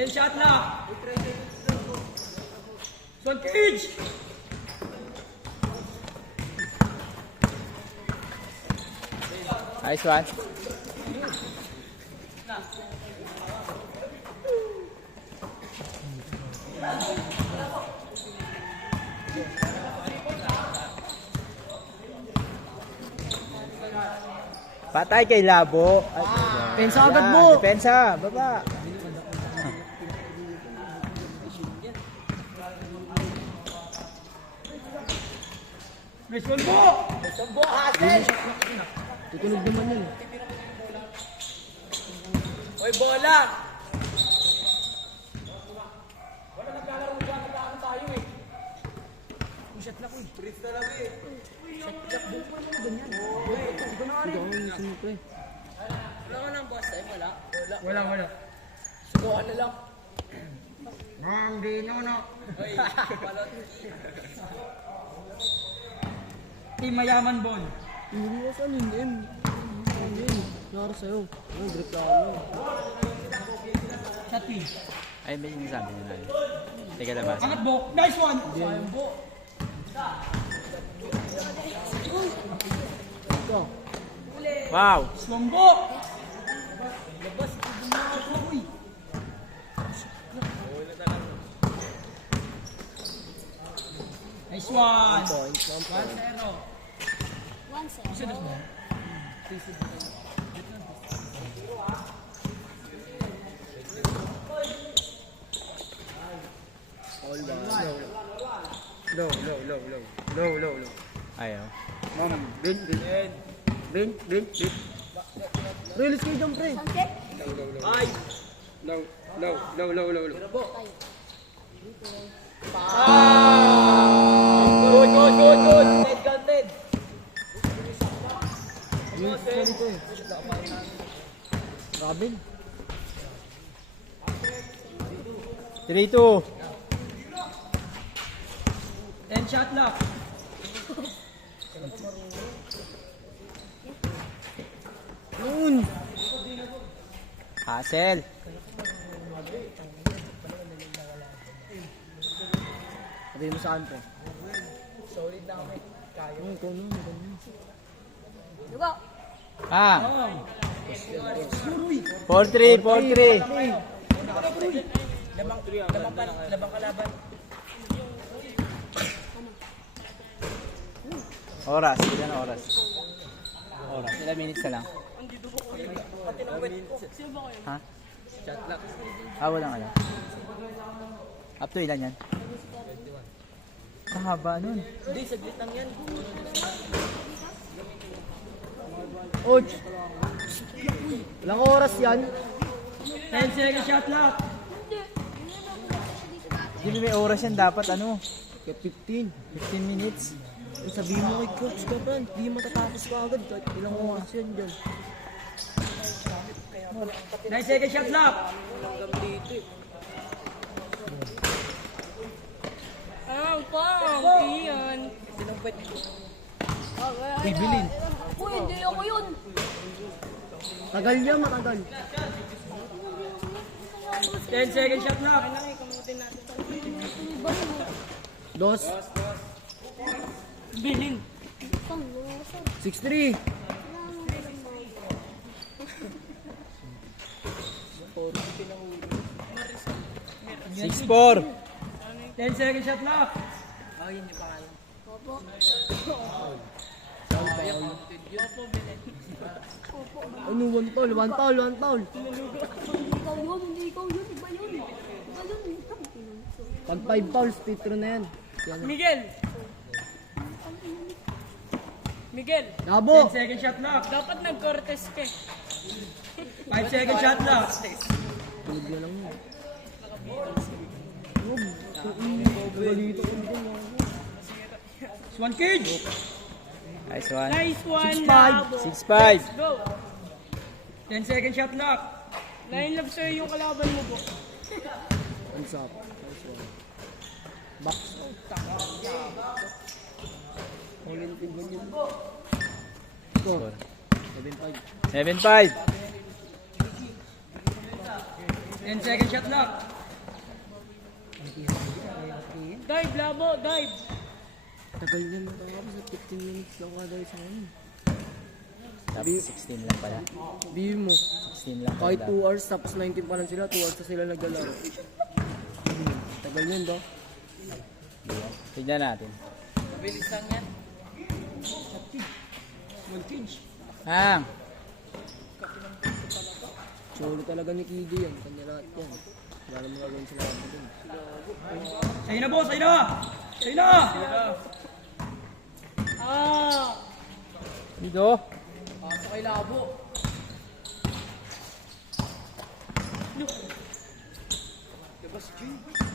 10 shot lock. Son cage. Nice one. Patay kay Labo. Pensa agad mo. Depensa, baba. May sulbo. May sulbo, Hazel. Tutunog naman yun. Oy, bola. Shot na ko eh. Freeze na lang eh. Shot buko na ganyan. Ito na rin. Wala ka ng boss eh, wala. Wala. Subukan na lang. Hindi no. Oy, balot. Team Mayaman Bon. Hindi mo saan yun. Hindi. Nara sa'yo. Grip lang ako. Shot P. Ay, may sinasabi niya na. Teka labas. Angat bo. Nice one. Sayang bo. Ito. Wow! Slombo. Labas. Uy. Nice one. 1-0. 1-0. Low. Ayaw. Ma'am, bin. Release kayo dyan, pre. Ay. Low. Good. Counted. Robin. 3-2. 10 shot lock. Yun. Hassel. Sabi mo saan, pre? Solid na kami. Kaya. Ikaw na. Ah. Oh. 4-3. Labang kalaban. Oras. Ilan oras? Ilan minutes na lang? Ha? Shot lock. Walang alam. Up to ilan yan? Kahaba nun. Hindi, saglit lang yan. Och. Walang oras yan. 10 second shot lock. Hindi may oras yan. Dapat ano? Kaya 15. 15 minutes. Sabihin mo kay coach ka, Fran. Hindi matatapos ka agad. Kahit ilang oras yan dyan. 9 second shot lock. Iyan. Bibilin. Uy, hindi ako yun. Tagal niya, matagal. 10 second shot lock. Dos. Bilin. 6-3. 6-4. 10 second shot lock. Ano, one foul. Hindi ikaw yun. Iba yun. Pag 5 fouls, titro na yan. Miguel. Labo. 10 second shot lock. Dapat nag-cortes ka. 5 second shot lock. Tulog na lang yun. Galito ko dyan. Swan cage. Nice one. Nice one, 6-5. Labo. 6-5. Go. 10 second shot lock. Line love sa'yo yung kalaban mo po. Hands up. Nice one. Box out. Ulit din ganyan. Score. 7-5. 7-5. 10 second shot lock. Dive, labo, dive. Tagal yan matapos at 15 minutes lang kada isa ngayon. Tapos 16 lang pala. Bihin mo, 16 lang kahit pala. 2 hours tapos 19 pa lang sila, 2 hours na sila naglalaro. Tagal yun daw. Tignan natin. Mabilis lang yan. Hang! Solo talaga ni KD yan, kanya lahat yan. Wala naman gagawin sila ako dun. Sa'yo na, boss! Sa'yo na! Sa'yo na! Ah! Dito. Sa kay labo. Labas, G.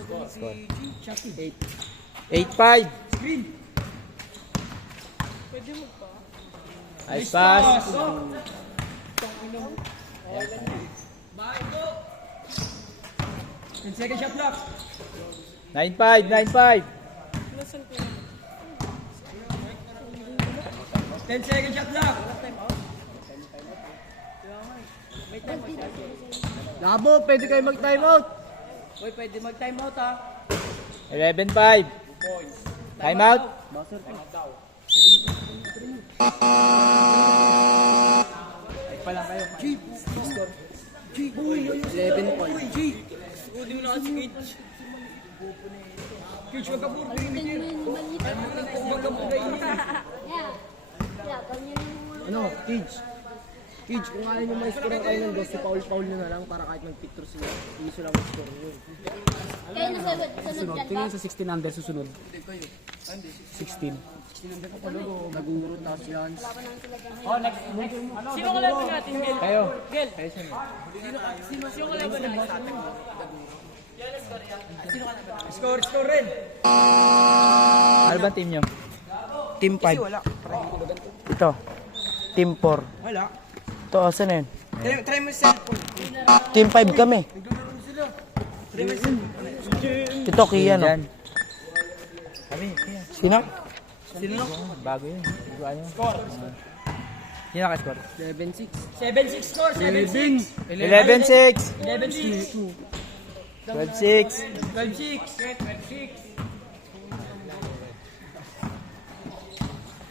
Labas si G. Chucky. 8-5. Screen. Pwede mo pa. Ice pass. Bakit ko? 10 second shot clock. 9-5. 9-5. Nasaan ko? 10 second shot clock. Labo, pwede kayo mag-time out! Uy, pwede mag-time out ha. 11-5. Time out. G. Uy, 11 point. Uy, G. Hindi mo na kasi Kitch. Kitch, wag ka puro tingin. Wag ka puro tingin. Ano, Kids? Kids, kung ayaw nyo ma-score kayo ng gusto, paul-paul nyo na lang para kahit mag-picture sila. Hindi sila mag-score yun. Kayo na sunod dyan ba? Sa 16 under susunod. 16. Naguro tapos yan. Sino kalaban natin, Gel? Kayo. Gel. Sino kalaban natin? Score rin. Ano ba team nyo? Team 5. Wala. Ito. Team 4. Wala. Ito, asan na yun? Try mo sa cellphone. Team 5 kami. Try mo sa cellphone. Ito, Kian. Diyan. Kami. Kaya. Sino? Sino na? Bago yun. Ano? Score. Sino ka-score? 7-6. 7-6 score. 7-6. 11-6. 11-6. 12-6. 12-6.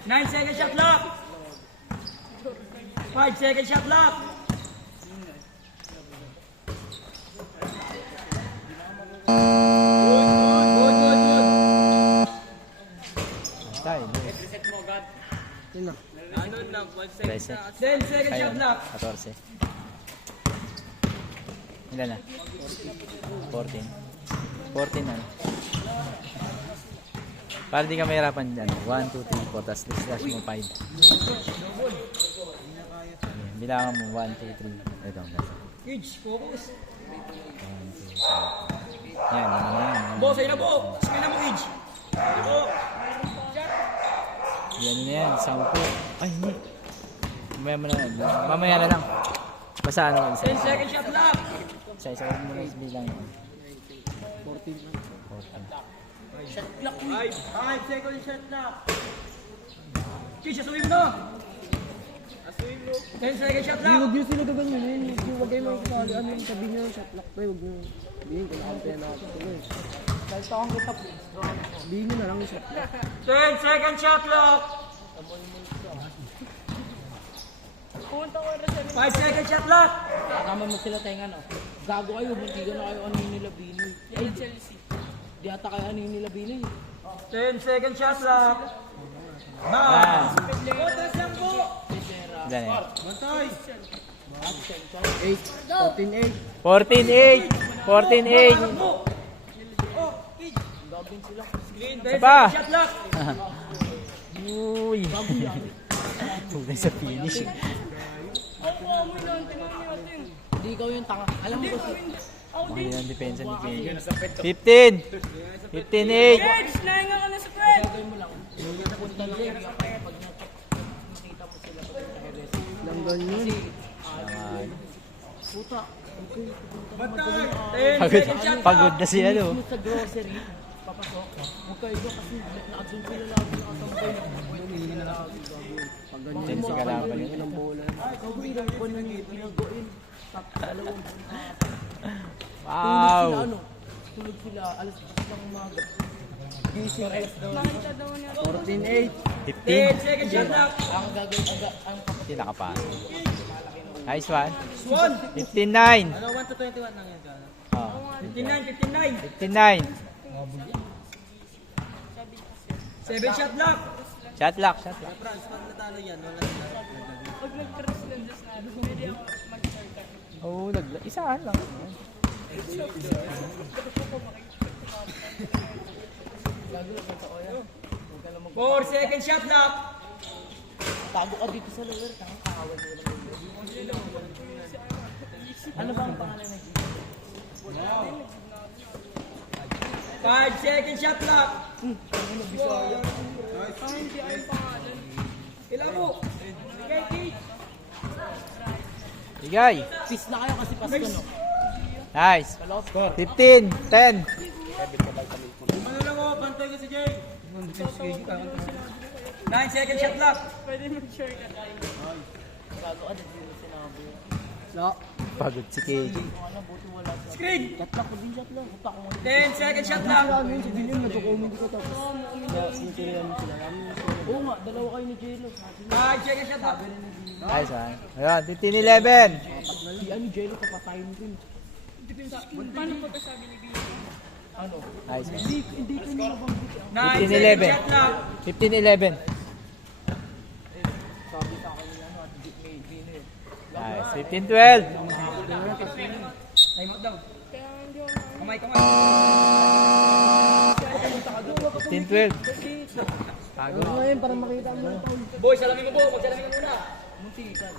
9 second shot clock. 5 second shot clock. Tayo. Yun na. 13. 10 second Kayo. shot clock. 14. Ilan na? 14. 14 na. Para di ka mahirapan dyan. 1, 2, 3, 4. Tapos slash mo 5. Bilangan mo 1, 2, 3. Ito. Kids, focus. 1, 2, 3. Yan. Yan. Bo, sa'yo na bo. Sige na mo, Kids. Bo. Yan na yan. 10. Ay, hindi. Mamaya na lang. Basta ano. 10 second shot clock. Isa mo na bilang. 14 lang. 5 second shot clock. Kids, asumim na. 10 second shot clock. Huwag nyo sila gaganyan. Huwag kayo makikali. Ano yung sabihin nyo, shot lock tayo. Huwag nyo. Sabihin, kailangan natin tuloy. Kahit ako ang kitap. Sabihin nyo na lang yung shot lock. 10 second shot clock. Pumunta ko na sa 5 second shot clock. Nakama mo sila tayo ano. Gago kayo, hindi ka na kayo ano yung nila Binoy. Ay, Chelsea. Di ata kayo ano yung nila Binoy. 10 second shot clock. Yan. Botas lang po. Yan yan. Bantay. 8, 14-8. 14-8. 14-8. Oh, Kids. 10 Ba? second shot clock. Uy. Huwag sa finish. Ako, amoy lang. Tingnan natin. Hindi ikaw yung tanga. Alam mo ba? Mahal ang depensa ni Kenny. 15. 15-8. Kids, nahinga ka na sa friend. Langgan yun. Bantay. 10 Pagod, second shot pagod clock. na siya, no? Sa grocery, papasok. Huwag kayo doon kasi nakadun sila lagi nakatampay. Pag ganyan Chelsea ka lang pala. ng bola. Ikaw bilang ko nang pinagoin. Dalawang Wow. Ano? tulog sila, alas 10 ng umaga. Gising alas 2. Nakita daw niya. 14-8. 15. Second shot lock. Ang gagawin, ang Hindi nakapasok. Nice one. Swan. 15-9. Ano, 1 to 21 lang yan, John. Oh. 59, 59. 59. 7 shot lock. Shot lock, shot lock. France, pag natalo yan, wala na. Pag nag-cross lang just na, pwede ako mag-shortcut. Oo, isaan lang. Four second shot lock. tago ka dito sa lower, kakawal mo lang. Ano ba ang pangalan ng Gigi? 5 second shot lock. Ang hindi ay pangalan. Ilan mo? Sige, Kate. Bigay. Peace na kayo kasi Pasko, no? Nice. 15, 10. Ano lang ako, pantay ka si Jay. 9 second shot lock. Pwede mag-shortcut tayo. Tago ka dito yung sinabi. Pagod si KJ. Ano, buti wala siya. Screen. Shot ko din shot lang. Punta ko 10 second shot lock. Yun, si Billy, nagko-comment ko tapos. Oo nga, dalawa kayo ni Jello. 5 second shot lock. Nice one. Ayan, 15-11. Si ano, Jello, kapatayin ko yun. Paano pagkasabi ni Billy? Ano? Nice one. Hindi ko nabanggit. 9 second shot lock. 15-11. Sabi sa akin niya, ano, at may Billy. Nice. 15-12. Time out daw. Kaya hindi ako na. Kamay, kamay. 15-12. Tago. Ano ngayon, para makita mo. Boy, salamin mo po. Magsalamin ka muna. Muntikan.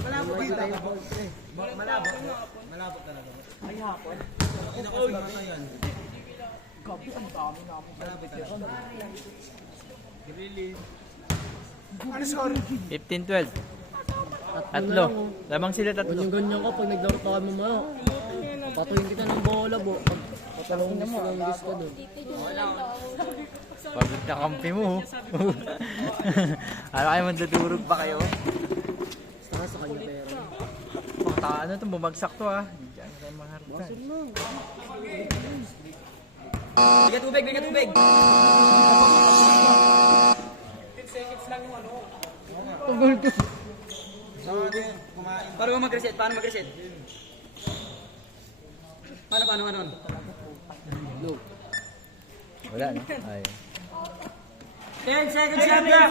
Malabo ba yung malabo? Malabo. Malabo talaga. Ay, hapon. Kinakasama yan. Gabi, ang dami namin. Malabo talaga. Really? 15-12. Tatlo. Lamang sila tatlo. Ganyan-ganyan ka pag naglaro pa kami mga. Patuloy kita ng bola, bo. Patalong mo, ang gusto ko doon. Pagod na kampi mo. Ano kayo, mandadurog pa kayo? Basta sa kanya pera. Baka ano itong bumagsak to ah. Diyan kayo maharap. Bigat tubig, bigat tubig. Tungol ko. Paano mag-reset? Paano mag-reset? Paano? Wala no? Ay. 10 seconds shot lock.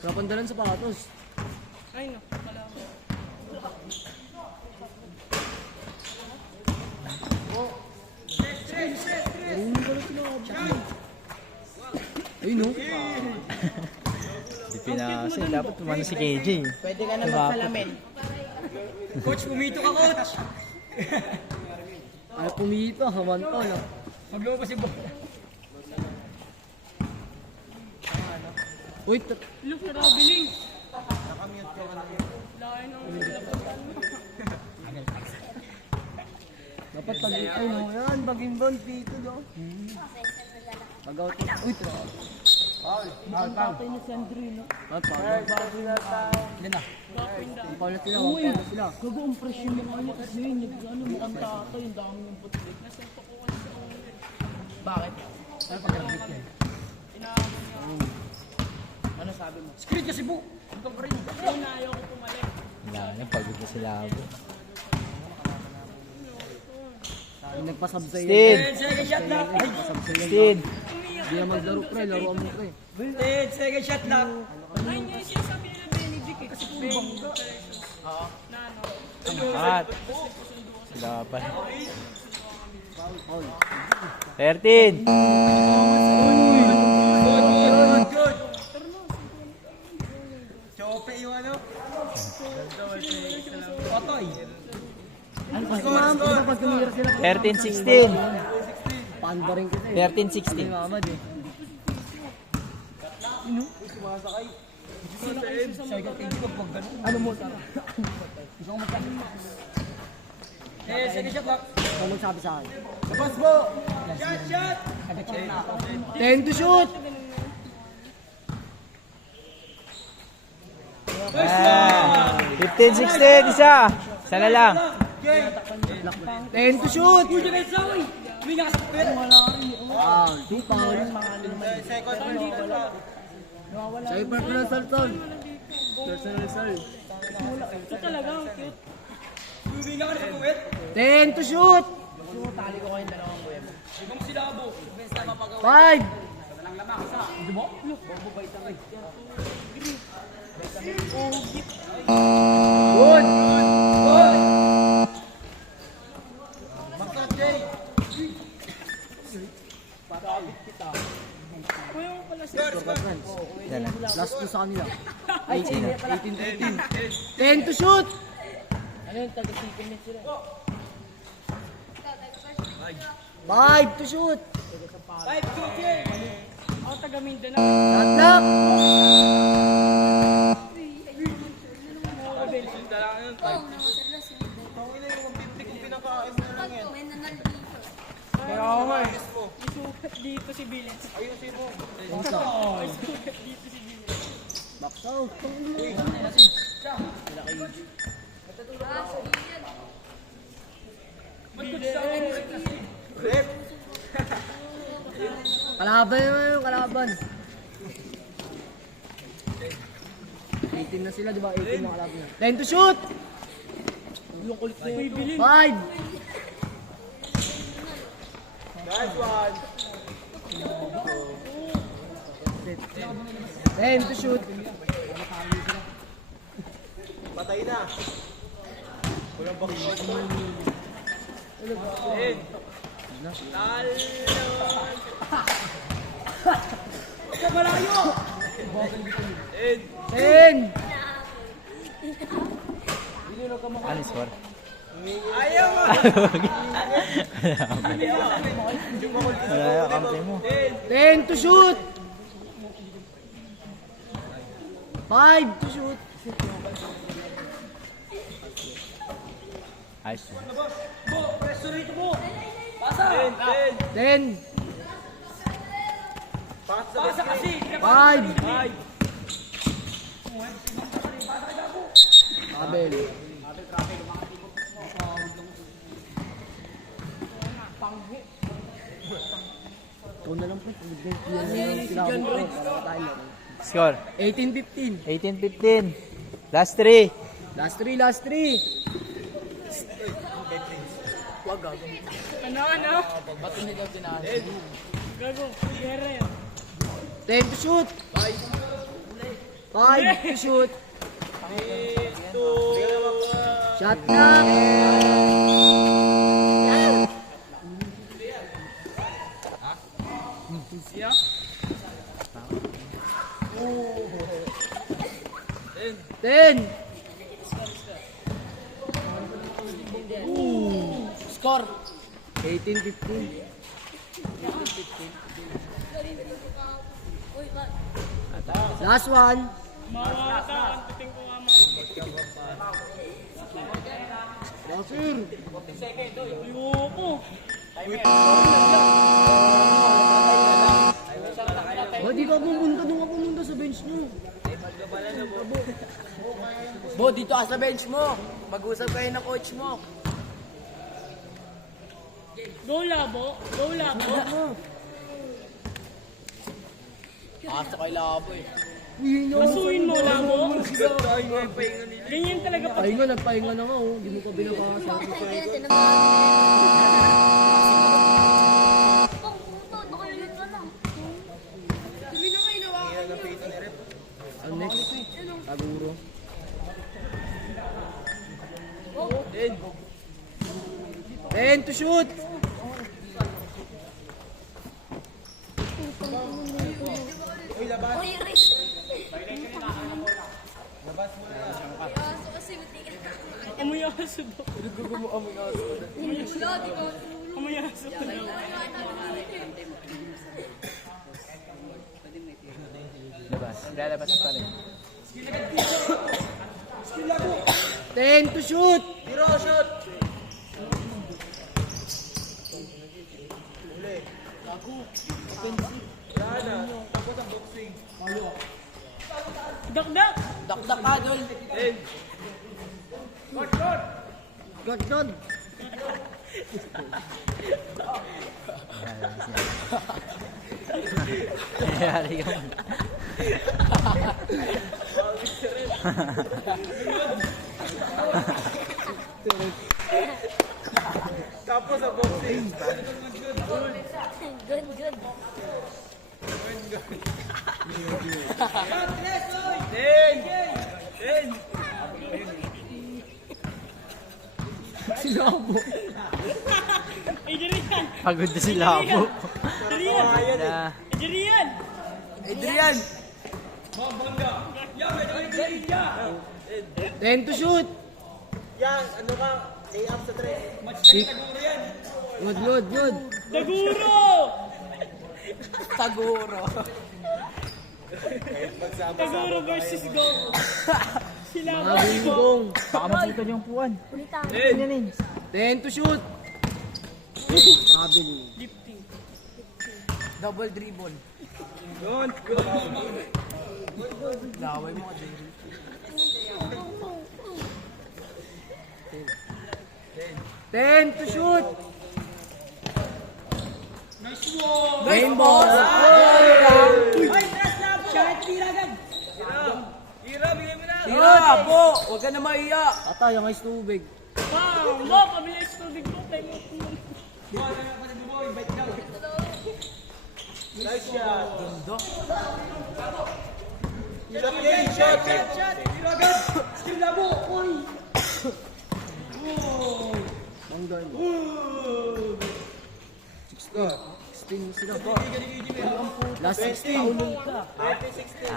Kapandalan sa patos. Ay no, wala ko. Ay, no? Di pinasa. Dapat tumano si KJ. Pwede ka na magsalamin. Coach, pumito ka, coach. Ay, pumito. Haman to, no? Magloko si Boy. Uy, Look, nakabiling. Laki ng dapat pag ay mo yan, baging bon dito do. Pag-out ko. Uy, ang tatay ni Sandri, no? At pag-out na tayo. Yan na. Ang paulat sila, ang paulat sila. Gago, ang presyon mo ngayon kasi yun. Ano mo ang tatay, ang dami ng patulik. Bakit? Ano pag-graduate yan? Ano sabi mo? Screen kasi Bu. Ito pa rin. Una, ayaw ko pumalik. Wala na. Pagod na sila ako. Yung nagpasabsay 16. 10 seconds shot lock. 16. Hindi na maglaro, pre. Laruan mo, pre. 10 seconds shot lock. Ay, yun yung sinasabi nila Benedict eh. Kasi Benedict. Na ano. At. Sila pa. 13. Good. Chope yung ano. Otoy. Ano kasi ma'am, pag kumira sila. 13-16. Panda rin kita eh. 13-16. Mamad eh. Ano mo? 10 seconds shot lock. Ano magsabi sa akin? Labas mo. Shot, shot. 10 to shoot! First one. 15-16, isa. Isa na lang. 10 to shoot. Uy, defense lang, uy. Uy, nakasapit. Foul. 2 foul. Sa'yo personal salton. Personal salt. Ito talaga, ang cute. Uy, nga ka na sa kuwet. 10 to shoot. Tali ko kayong dalawang kuya mo. Ikaw mo sila abo. Defense na mapagawa. 5. Lang lamang, isa. Hindi mo? Bobo bait ang Good. Yan na. Last 2 sa kanila. 10 to shoot. Ano yung taga-6 minutes sila? 5 to shoot. 5, 2, 3. Ako taga Mindanao. Shot clock. Kaya ako nga eh. Isukat dito si Billy. Isukat dito si Billy. Box out. Kalaban naman yung kalaban. 18 na sila, di ba? 18 na kalaban. 10 to shoot. Uy, Billy. 5. Nice 10 to shoot. Patay na. Walang bakit. Sa malayo! 10. Ano yung score? Ayaw mo! Wala yung kampi mo. 10 to shoot. 5 to shoot. Ayos. Bo, preso rito mo! Pasa! 10. Pasa kasi! 5. Abel. Ikaw na lang po. Yan na yung sinabot ko. Score? 18-15. 18-15. Last 3. Last 3, last 3. Ano? Gago, gera yun. 10 to shoot. 5 to shoot. Shot na. Ten. Score! 18-15. Last one. Mawata, ang titing ko nga mga. Nasir. Ayoko. Ba't di ka pumunta? Doon ka pumunta sa bench nyo. Bo, dito ka sa bench mo. Mag-usap kayo ng coach mo. Go labo. Go labo. Asa kay Labo eh. Masuin mo labo. Ganyan talaga pag Pahinga, nagpahinga na nga oh. Hindi mo pa binabasa. Ang next, Taguro. 10 to shoot. Uy, Rich. amoy aso daw. Amoy aso daw. Labas. Lalabas pa rin. 10 to shoot. Hero, shoot! Yan na. Tapos ang boxing. Dakdak. Dakdak ka, Dol. God. Nangyayari yun. Tapos sa boxing. Good. Silabo. Adrian! Pagod na sila po. Adrian! Adrian! Adrian! 10 to shoot! Yan, ano ka? Lay up sa 3. Good. Taguro! Taguro. Taguro versus Go. Sila Mga binggong. Baka maputol yung puwan. Ulitan. 10 to shoot! Traveling. lifting. Double dribble. Yun. Laway mo kasi. 10 to shoot! Game ball! Ira, bigay mo na. Tira po! Huwag ka na maiya! Atay, ang ice tubig. Wow! Mo, pabilis tubig mo. Tayo mo. Nice shot. Shot game, shot. Manggan. 16 sila ba? Last 16. Paulong ka.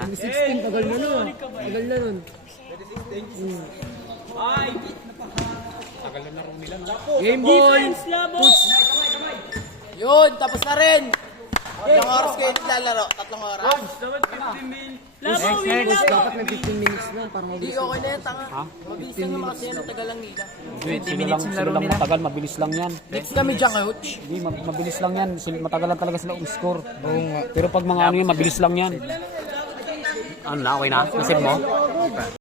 16, tagal na nun. Tagal na nun. Game ball! Defense, Labo! Yun, tapos na rin! Ilang oras kayo lalaro? 3 oras? Labo, win Tapos Labo! dapat nag 15 minutes na para Hindi, mabilis. okay na yan, tanga. Mabilis lang naman kasi yan, ang tagal lang nila. 20 minutes yung laro nila. Matagal, mabilis lang yan. Next kami dyan, coach. Hindi, mabilis lang yan. Matagal lang talaga sila score. Pero pag mga ano yan, mabilis lang yan. Ano na, okay na? Nasip mo?